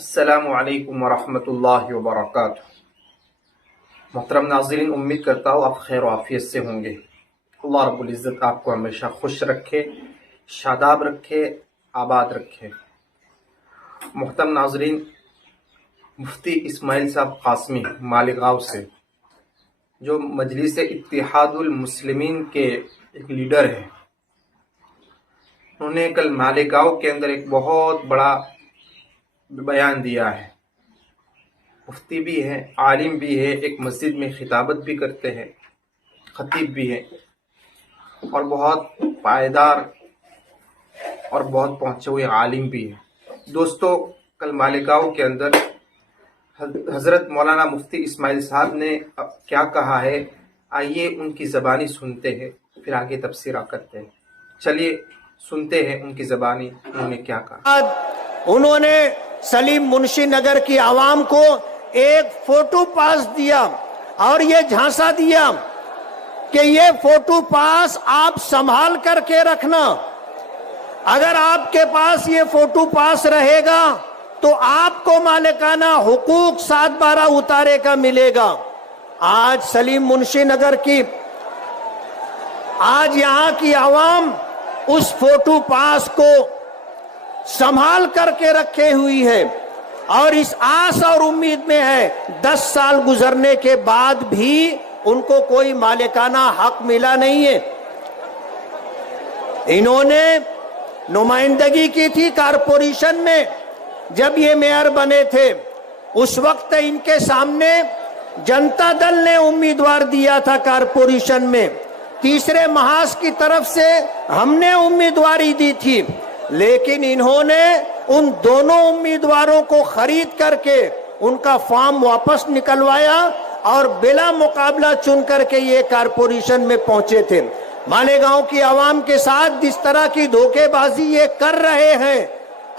अस्सलामु अलैकुम वरहमतुल्लाहि वबरकातुहू। मोहतरम नाज़रीन, उम्मीद करता हूँ आप खैर आफियत से होंगे। अल्लाह रब्बुल इज़्ज़त आपको हमेशा खुश रखे, शादाब रखे, आबाद रखे। मोहतरम नाज़रीन, मुफ्ती इस्माइल साहब कासमी मालेगांव से, जो मजलिस इत्तिहादुल मुस्लिमीन के एक लीडर हैं, उन्होंने कल मालेगांव के अंदर एक बहुत बड़ा बयान दिया है। मुफ्ती भी हैं, आलिम भी है, एक मस्जिद में खिताबत भी करते हैं, खतीब भी हैं और बहुत पायदार और बहुत पहुंचे हुए आलिम भी हैं। दोस्तों, कल मालेगांव के अंदर हजरत मौलाना मुफ्ती इस्माइल साहब ने क्या कहा है, आइए उनकी ज़बानी सुनते हैं, फिर आगे तफसीरा करते हैं। चलिए सुनते हैं उनकी ज़बानी उन्होंने क्या कहा। उन्होंने सलीम मुंशी नगर की आवाम को एक फोटो पास दिया और ये झांसा दिया कि ये फोटो पास आप संभाल करके रखना। अगर आपके पास ये फोटो पास रहेगा तो आपको मालिकाना हुकूक 7/12 उतारे का मिलेगा। आज सलीम मुंशी नगर की, आज यहाँ की आवाम उस फोटो पास को संभाल करके रखे हुई है और इस आस और उम्मीद में है 10 साल गुजरने के बाद भी उनको कोई मालिकाना हक मिला नहीं है। इन्होंने नुमाइंदगी की थी कारपोरेशन में, जब ये मेयर बने थे उस वक्त इनके सामने जनता दल ने उम्मीदवार दिया था कारपोरेशन में, तीसरे महाज की तरफ से हमने उम्मीदवारी दी थी, लेकिन इन्होंने उन दोनों उम्मीदवारों को खरीद करके उनका फॉर्म वापस निकलवाया और बिला मुकाबला चुन करके ये कारपोरेशन में पहुंचे थे। मालेगांव की आवाम के साथ जिस तरह की धोखेबाजी ये कर रहे हैं,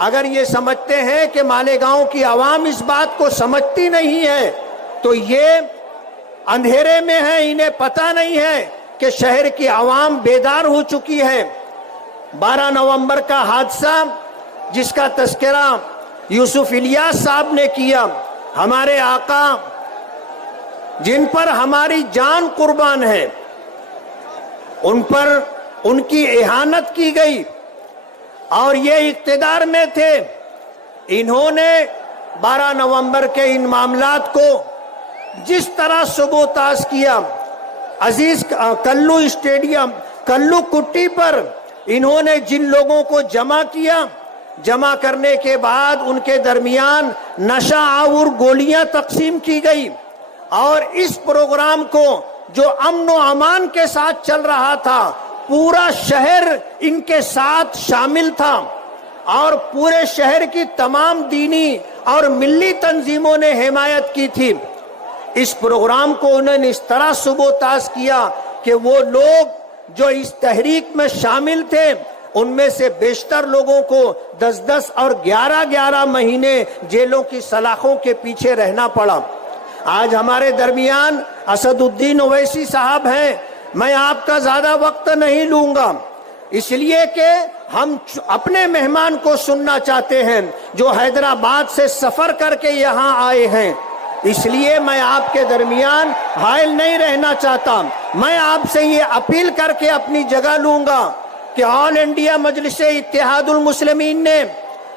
अगर ये समझते हैं कि मालेगांव की आवाम इस बात को समझती नहीं है तो ये अंधेरे में है, इन्हें पता नहीं है कि शहर की आवाम बेदार हो चुकी है। 12 नवंबर का हादसा जिसका तस्करा यूसुफ इलियास साहब ने किया, हमारे आका जिन पर हमारी जान कुर्बान है, उन पर उनकी इहानत की गई और ये इख्तिदार में थे। इन्होंने 12 नवंबर के इन मामलात को जिस तरह सुबोताज किया, अजीज कल्लू स्टेडियम कल्लू कुट्टी पर इन्होंने जिन लोगों को जमा किया, जमा करने के बाद उनके दरमियान नशा आवर गोलियां तकसीम की गई और इस प्रोग्राम को जो अमन व अमान के साथ चल रहा था, पूरा शहर इनके साथ शामिल था और पूरे शहर की तमाम दीनी और मिल्ली तंजीमों ने हिमायत की थी। इस प्रोग्राम को उन्होंने इस तरह सुबोताज किया कि वो लोग जो इस तहरीक में शामिल थे, उनमें से बेशतर लोगों को 10-10 और 11-11 महीने जेलों की सलाखों के पीछे रहना पड़ा। आज हमारे दरमियान असदुद्दीन ओवैसी साहब हैं। मैं आपका ज्यादा वक्त नहीं लूंगा, इसलिए कि हम अपने मेहमान को सुनना चाहते हैं जो हैदराबाद से सफर करके यहाँ आए हैं, इसलिए मैं आपके दरमियान हायल नहीं रहना चाहता। मैं आपसे ये अपील करके अपनी जगह लूंगा कि ऑल इंडिया मजलिस इत्तिहादुल मुस्लिमीन ने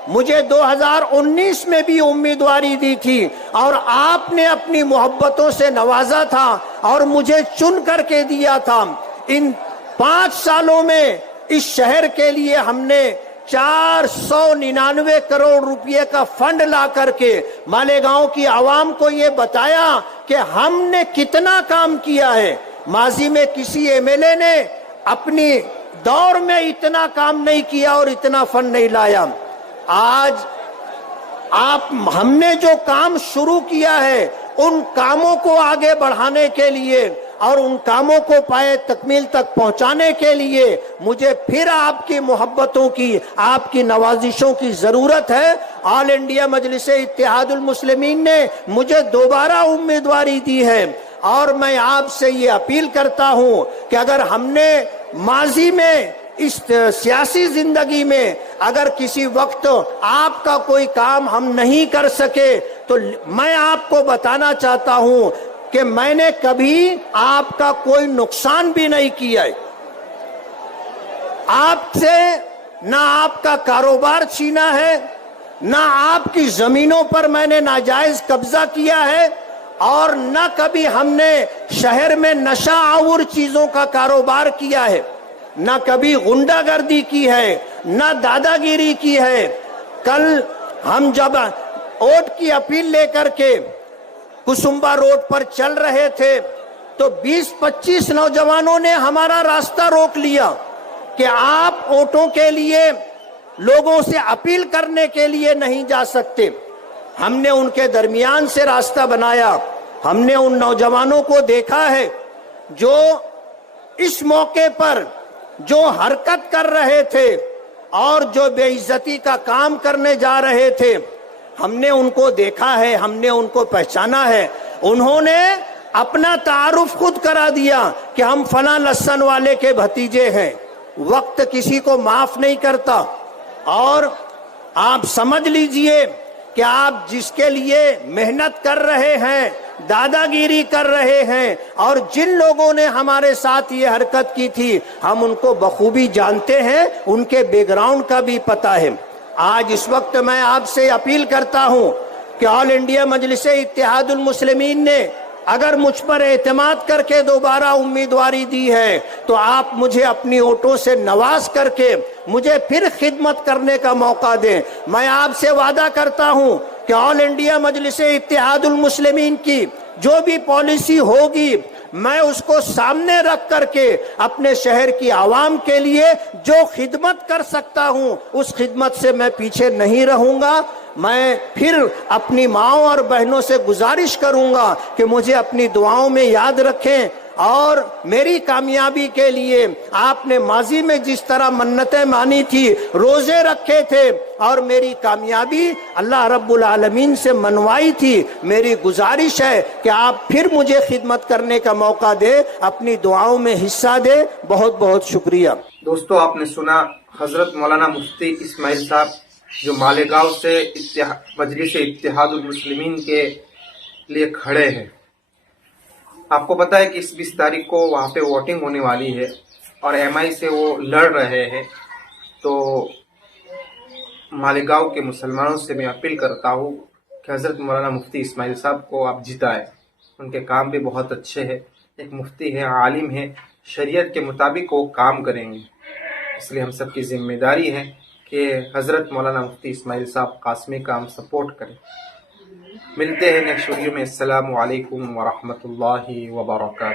मुझे 2019 में भी उम्मीदवारी दी थी और आपने अपनी मोहब्बतों से नवाजा था और मुझे चुन करके दिया था। इन 5 सालों में इस शहर के लिए हमने 499 करोड़ रुपए का फंड ला करके मालेगांव की आवाम को ये बताया कि हमने कितना काम किया है। माजी में किसी एमएलए ने अपनी दौर में इतना काम नहीं किया और इतना फंड नहीं लाया। आज हमने जो काम शुरू किया है, उन कामों को आगे बढ़ाने के लिए और उन कामों को पाए तकमील तक पहुंचाने के लिए मुझे फिर आपकी मोहब्बतों की, आपकी नवाजिशों की जरूरत है। ऑल इंडिया मजलिस इत्तिहादुल मुस्लिमीन ने मुझे दोबारा उम्मीदवारी दी है और मैं आपसे ये अपील करता हूं कि अगर हमने माजी में इस सियासी जिंदगी में अगर किसी वक्त आपका कोई काम हम नहीं कर सके तो मैं आपको बताना चाहता हूं कि मैंने कभी आपका कोई नुकसान भी नहीं किया है। आपसे ना आपका कारोबार छीना है, ना आपकी जमीनों पर मैंने नाजायज कब्जा किया है, और न कभी हमने शहर में नशा आवर चीजों का कारोबार किया है, न कभी गुंडागर्दी की है, न दादागिरी की है। कल हम जब वोट की अपील लेकर के कुसुम्बा रोड पर चल रहे थे तो 20-25 नौजवानों ने हमारा रास्ता रोक लिया कि आप वोटों के लिए लोगों से अपील करने के लिए नहीं जा सकते। हमने उनके दरमियान से रास्ता बनाया। हमने उन नौजवानों को देखा है जो इस मौके पर जो हरकत कर रहे थे और जो बेइज्जती का काम करने जा रहे थे, हमने उनको देखा है, हमने उनको पहचाना है। उन्होंने अपना तारुफ खुद करा दिया कि हम फला लस्सन वाले के भतीजे हैं। वक्त किसी को माफ नहीं करता, और आप समझ लीजिए कि आप जिसके लिए मेहनत कर रहे हैं, दादागिरी कर रहे हैं, और जिन लोगों ने हमारे साथ ये हरकत की थी हम उनको बखूबी जानते हैं, उनके बैकग्राउंड का भी पता है। आज इस वक्त मैं आपसे अपील करता हूं कि ऑल इंडिया मजलिस इत्तेहादुल मुस्लिमीन ने अगर मुझ पर एतमाद करके दोबारा उम्मीदवारी दी है तो आप मुझे अपनी वोटों से नवाज करके मुझे फिर खिदमत करने का मौका दें। मैं आपसे वादा करता हूं कि ऑल इंडिया मजलिस इत्तेहादुल मुस्लिमीन की जो भी पॉलिसी होगी मैं उसको सामने रख करके अपने शहर की आवाम के लिए जो खिदमत कर सकता हूं उस खिदमत से मैं पीछे नहीं रहूंगा। मैं फिर अपनी माओ और बहनों से गुजारिश करूंगा कि मुझे अपनी दुआओं में याद रखें, और मेरी कामयाबी के लिए आपने माजी में जिस तरह मन्नतें मानी थी, रोजे रखे थे और मेरी कामयाबी अल्लाह रब्बुल आलमीन से मनवाई थी, मेरी गुजारिश है कि आप फिर मुझे खिदमत करने का मौका दे, अपनी दुआओं में हिस्सा दे। बहुत बहुत शुक्रिया। दोस्तों, आपने सुना हजरत मौलाना मुफ्ती इस्माइल साहब जो मालेगांव से मजलिस इत्तेहादुल मुस्लिमीन के लिए खड़े हैं। आपको पता है कि इस 20 तारीख को वहाँ पे वोटिंग होने वाली है और MI से वो लड़ रहे हैं। तो मालेगांव के मुसलमानों से मैं अपील करता हूँ कि हज़रत मौलाना मुफ्ती इस्माइल साहब को आप जिताएं। उनके काम भी बहुत अच्छे हैं, एक मुफ्ती है, आलिम है, शरीयत के मुताबिक वो काम करेंगे। इसलिए हम सब की जिम्मेदारी है कि हज़रत मौलाना मुफ्ती इस्माइल साहब कासमी का हम सपोर्ट करें। मिलते हैं नेक्स्ट वीडियो में। अस्सलामु अलैकुम व रहमतुल्लाहि व बरकातहू।